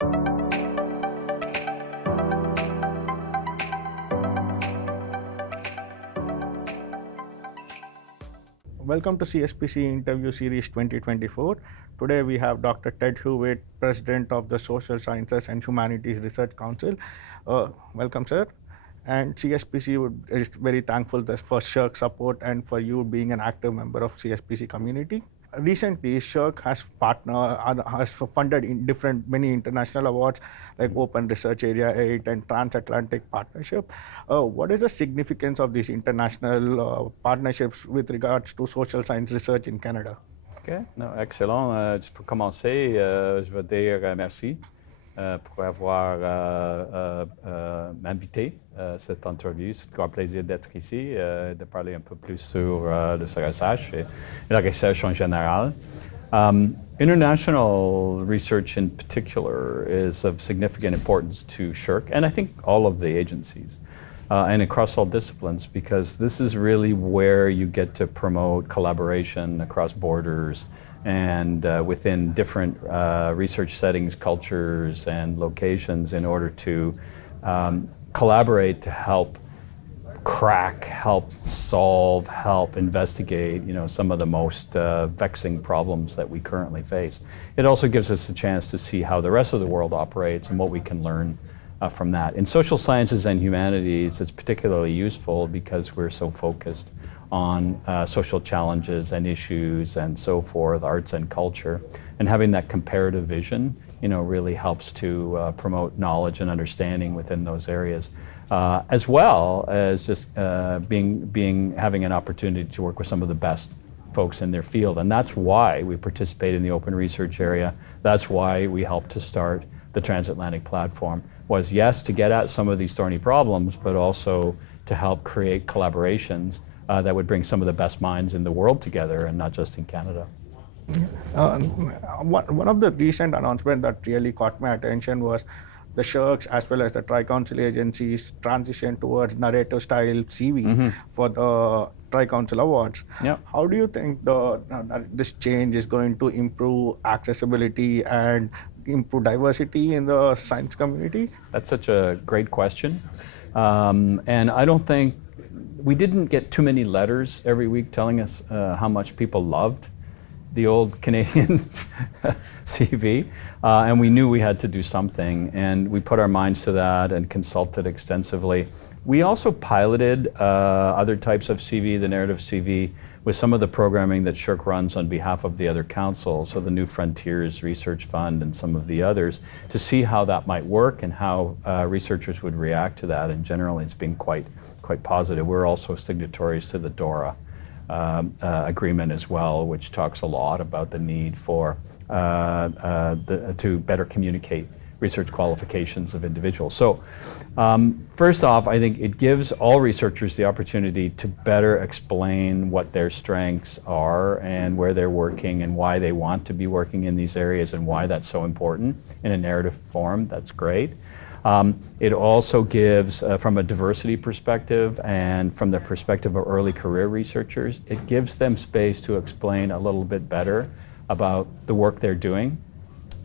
Welcome to CSPC Interview Series 2024. Today we have Dr. Ted Hewitt, President of the Social Sciences and Humanities Research Council. Welcome, sir. And CSPC is very thankful for SHIRK support and for you being an active member of CSPC community. Recently, SHIRK has funded in many international awards like Open Research Area 8 and Transatlantic Partnership. What is the significance of these international partnerships with regards to social science research in Canada? Ok, non, excellent. Juste pour commencer, je veux dire merci pour avoir m'invité à cette interview. C'est un grand plaisir d'être ici, de parler un peu plus sur le CRSH et la recherche en général. International research in particular is of significant importance to SHIRK, and I think all of the agencies, and across all disciplines, because this is really where you get to promote collaboration across borders and within different research settings, cultures, and locations in order to collaborate to help crack, help solve, help investigate, some of the most vexing problems that we currently face. It also gives us a chance to see how the rest of the world operates and what we can learn from that. In social sciences and humanities, it's particularly useful because we're so focused on social challenges and issues and so forth, arts and culture, and having that comparative vision, really helps to promote knowledge and understanding within those areas, as well as just having an opportunity to work with some of the best folks in their field. And that's why we participate in the open research area. That's why we helped to start the Transatlantic platform, was yes, to get at some of these thorny problems, but also to help create collaborations that would bring some of the best minds in the world together, and not just in Canada. One of the recent announcements that really caught my attention was the SHIRKs as well as the Tri-Council agencies transition towards narrative style CV for the Tri-Council Awards. Yep. How do you think this change is going to improve accessibility and improve diversity in the science community? That's such a great question. And I don't think, we didn't get too many letters every week telling us how much people loved the old Canadian CV, and we knew we had to do something, and we put our minds to that and consulted extensively. We also piloted other types of CV, the narrative CV, with some of the programming that SHIRK runs on behalf of the other councils, so the New Frontiers Research Fund and some of the others, to see how that might work and how researchers would react to that, and generally it's been quite positive. We're also signatories to the DORA agreement as well, which talks a lot about the need for to better communicate research qualifications of individuals. So first off, I think it gives all researchers the opportunity to better explain what their strengths are and where they're working and why they want to be working in these areas and why that's so important in a narrative form. That's great. It also gives, from a diversity perspective and from the perspective of early career researchers, it gives them space to explain a little bit better about the work they're doing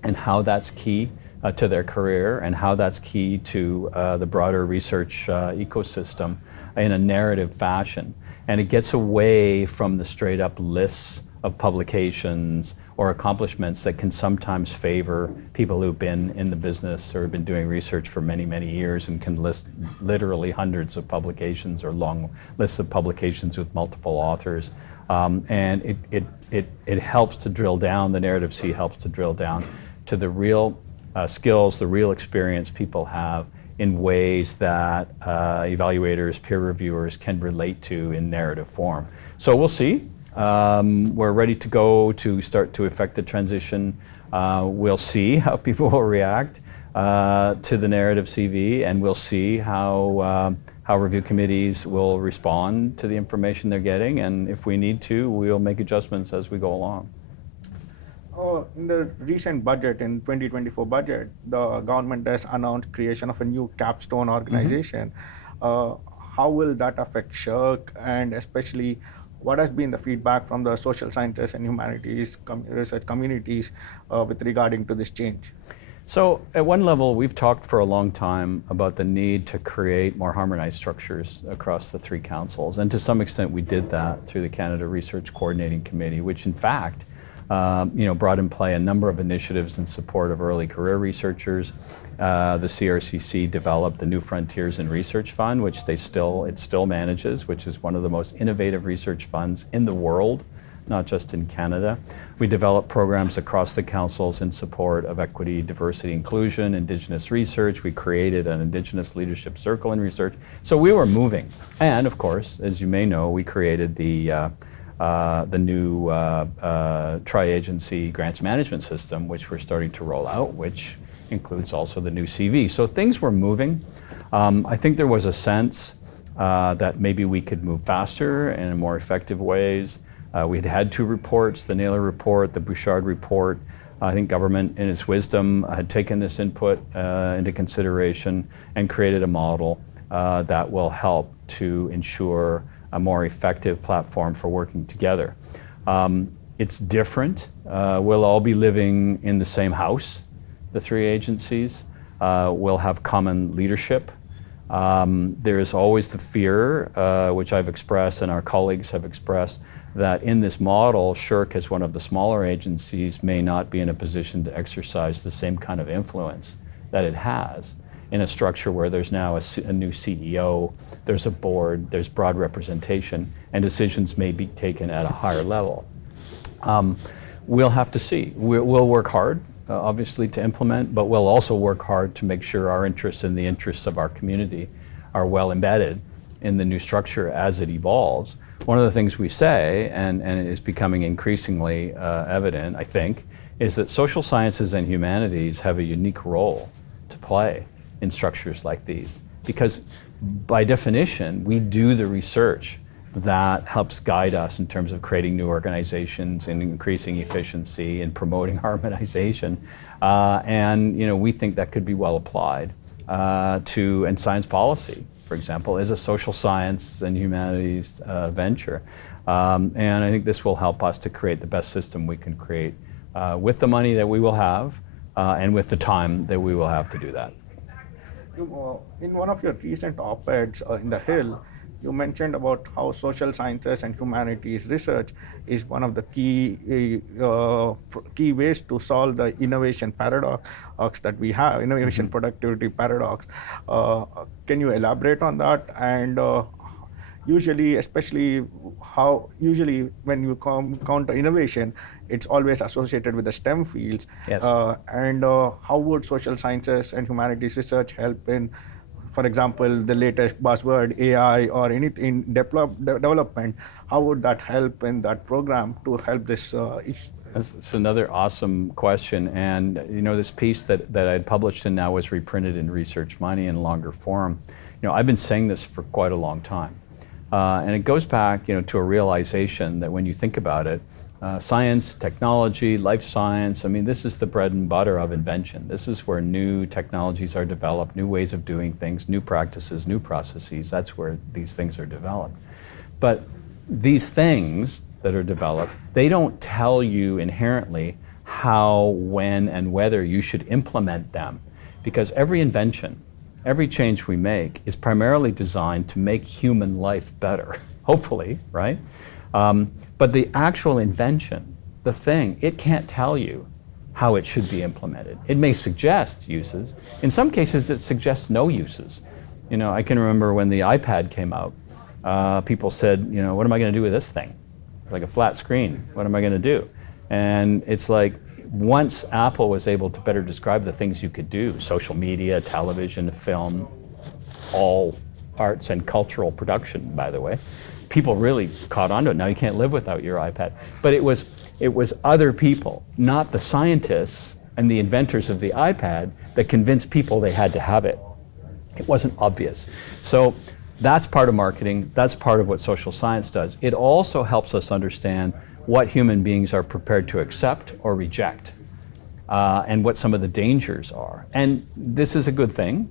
and how that's key to their career and how that's key to the broader research ecosystem in a narrative fashion. And it gets away from the straight up lists of publications or accomplishments that can sometimes favor people who've been in the business or have been doing research for many, many years and can list literally hundreds of publications or long lists of publications with multiple authors. And it helps to drill down, the narrative C helps to drill down to the real skills, the real experience people have in ways that evaluators, peer reviewers can relate to in narrative form. So we'll see. We're ready to go to start to effect the transition. We'll see how people will react to the narrative CV, and we'll see how review committees will respond to the information they're getting, and if we need to, we'll make adjustments as we go along. In the recent budget, in 2024 budget, the government has announced creation of a new capstone organization. How will that affect SHIRK, and especially what has been the feedback from the social sciences and humanities research communities with regarding to this change? So at one level, we've talked for a long time about the need to create more harmonized structures across the three councils. And to some extent, we did that through the Canada Research Coordinating Committee, which in fact, brought in play a number of initiatives in support of early career researchers. The CRCC developed the New Frontiers in Research Fund, which it still manages, which is one of the most innovative research funds in the world, not just in Canada. We developed programs across the councils in support of equity, diversity, inclusion, Indigenous research. We created an Indigenous Leadership Circle in research. So we were moving. And of course, as you may know, we created the new tri-agency grants management system, which we're starting to roll out, which includes also the new CV. So things were moving. I think there was a sense that maybe we could move faster and in more effective ways. We had two reports, the Naylor report, the Bouchard report. I think government, in its wisdom, had taken this input into consideration and created a model that will help to ensure a more effective platform for working together. It's different. We'll all be living in the same house, the three agencies. We'll have common leadership. There is always the fear, which I've expressed and our colleagues have expressed, that in this model, SSHRC, as one of the smaller agencies, may not be in a position to exercise the same kind of influence that it has in a structure where there's now a new CEO, there's a board, there's broad representation, and decisions may be taken at a higher level. We'll have to see. We'll work hard, obviously, to implement, but we'll also work hard to make sure our interests and the interests of our community are well embedded in the new structure as it evolves. One of the things we say, and it is becoming increasingly evident, I think, is that social sciences and humanities have a unique role to play in structures like these. Because by definition, we do the research that helps guide us in terms of creating new organizations and increasing efficiency and promoting harmonization. And we think that could be well applied and science policy, for example, is a social science and humanities venture. And I think this will help us to create the best system we can create with the money that we will have and with the time that we will have to do that. In one of your recent op-eds in The Hill, you mentioned about how social sciences and humanities research is one of the key ways to solve the innovation paradox that we have, innovation productivity paradox. Can you elaborate on that? And especially when you counter innovation, it's always associated with the STEM fields. Yes. And how would social sciences and humanities research help in, for example, the latest buzzword AI or anything development? How would that help in that program to help this issue? That's another awesome question. And this piece that I had published and now was reprinted in Research Money in longer form. I've been saying this for quite a long time. And it goes back to a realization that when you think about it, science, technology, life science, this is the bread and butter of invention. This is where new technologies are developed, new ways of doing things, new practices, new processes. That's where these things are developed. But these things that are developed, they don't tell you inherently how, when, and whether you should implement them. Because every invention, every change we make is primarily designed to make human life better, hopefully, right? But the actual invention, the thing, it can't tell you how it should be implemented. It may suggest uses. In some cases, it suggests no uses. I can remember when the iPad came out, people said, what am I going to do with this thing? It's like a flat screen. What am I going to do? And it's like, once Apple was able to better describe the things you could do, social media, television, film, all arts and cultural production, by the way, people really caught on to it. Now you can't live without your iPad. But it was other people, not the scientists and the inventors of the iPad, that convinced people they had to have it. It wasn't obvious. So that's part of marketing. That's part of what social science does. It also helps us understand what human beings are prepared to accept or reject, and what some of the dangers are. And this is a good thing.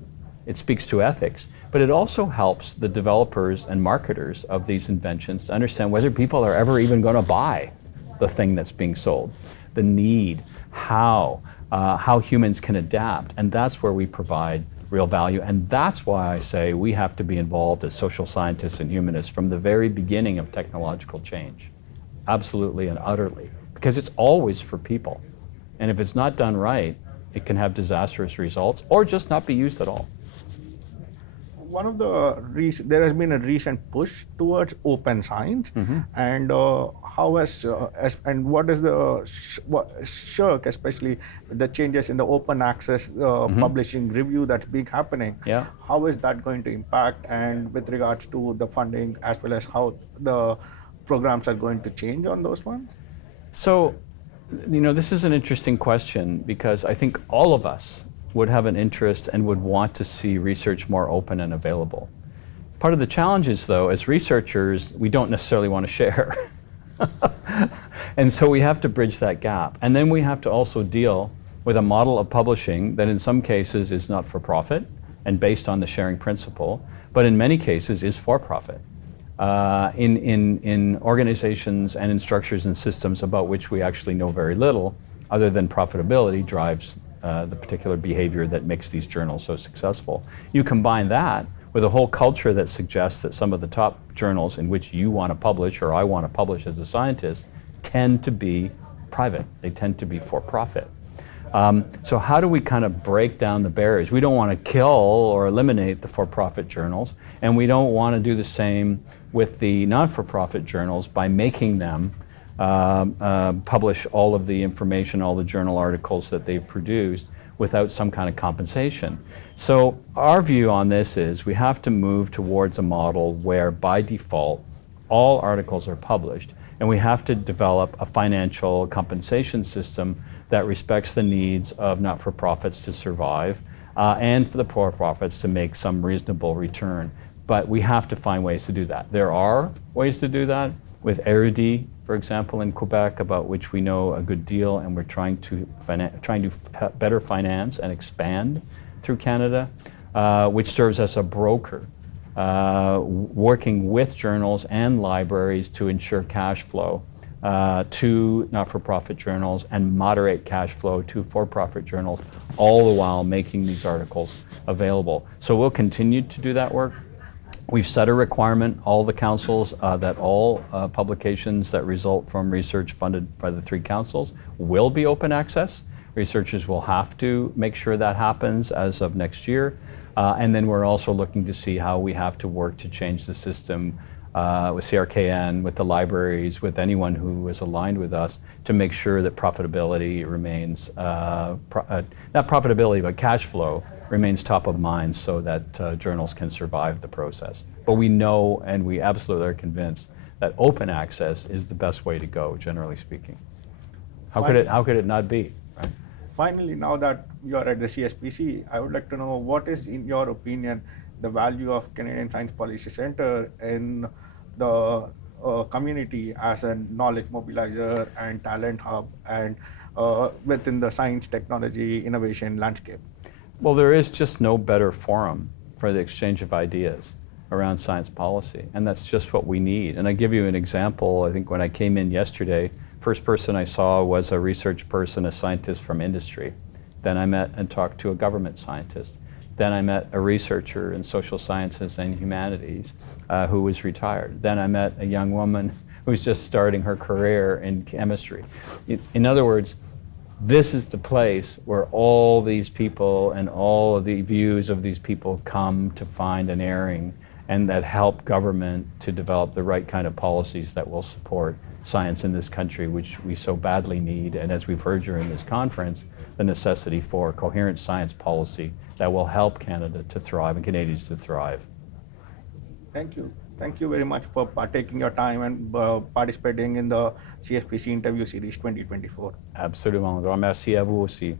It speaks to ethics, but it also helps the developers and marketers of these inventions to understand whether people are ever even going to buy the thing that's being sold, the need, how, how humans can adapt. And that's where we provide real value. And that's why I say we have to be involved as social scientists and humanists from the very beginning of technological change. Absolutely and utterly. Because it's always for people. And if it's not done right, it can have disastrous results or just not be used at all. One of the there has been a recent push towards open science, and how has and what is the shirk, especially the changes in the open access publishing review that's big happening. Yeah. How is that going to impact, and with regards to the funding as well as how the programs are going to change on those ones? So, this is an interesting question because I think all of us would have an interest and would want to see research more open and available. Part of the challenge is, though, as researchers, we don't necessarily want to share. And so we have to bridge that gap. And then we have to also deal with a model of publishing that in some cases is not for profit and based on the sharing principle, but in many cases is for profit. In organizations and in structures and systems about which we actually know very little, other than profitability drives the particular behavior that makes these journals so successful. You combine that with a whole culture that suggests that some of the top journals in which you want to publish or I want to publish as a scientist tend to be private. They tend to be for profit. So how do we kind of break down the barriers? We don't want to kill or eliminate the for-profit journals, and we don't want to do the same with the not-for-profit journals by making them publish all of the information, all the journal articles that they've produced without some kind of compensation. So our view on this is we have to move towards a model where by default all articles are published, and we have to develop a financial compensation system that respects the needs of not-for-profits to survive and for the for-profits to make some reasonable return. But we have to find ways to do that. There are ways to do that with Érudit, for example, in Quebec, about which we know a good deal, and we're trying to better finance and expand through Canada, which serves as a broker, working with journals and libraries to ensure cash flow to not-for-profit journals and moderate cash flow to for-profit journals, all the while making these articles available. So we'll continue to do that work. We've set a requirement, all the councils, that all publications that result from research funded by the three councils will be open access. Researchers will have to make sure that happens as of next year. And then we're also looking to see how we have to work to change the system with CRKN, with the libraries, with anyone who is aligned with us to make sure that profitability remains, not profitability, but cash flow remains top of mind so that journals can survive the process. But we know and we absolutely are convinced that open access is the best way to go, generally speaking. How could it not be? Right? Finally, now that you're at the CSPC, I would like to know what is, in your opinion, the value of Canadian Science Policy Centre in the community as a knowledge mobilizer and talent hub and within the science, technology, innovation landscape? Well, there is just no better forum for the exchange of ideas around science policy, and that's just what we need. And I give you an example. I think when I came in yesterday, first person I saw was a research person, a scientist from industry. Then I met and talked to a government scientist. Then I met a researcher in social sciences and humanities who was retired. Then I met a young woman who's just starting her career in chemistry. In other words, this is the place where all these people and all of the views of these people come to find an airing and that help government to develop the right kind of policies that will support science in this country, which we so badly need. And as we've heard during this conference, the necessity for coherent science policy that will help Canada to thrive and Canadians to thrive. Thank you. Thank you very much for taking your time and participating in the CSPC interview series 2024. Absolument. Merci à vous aussi.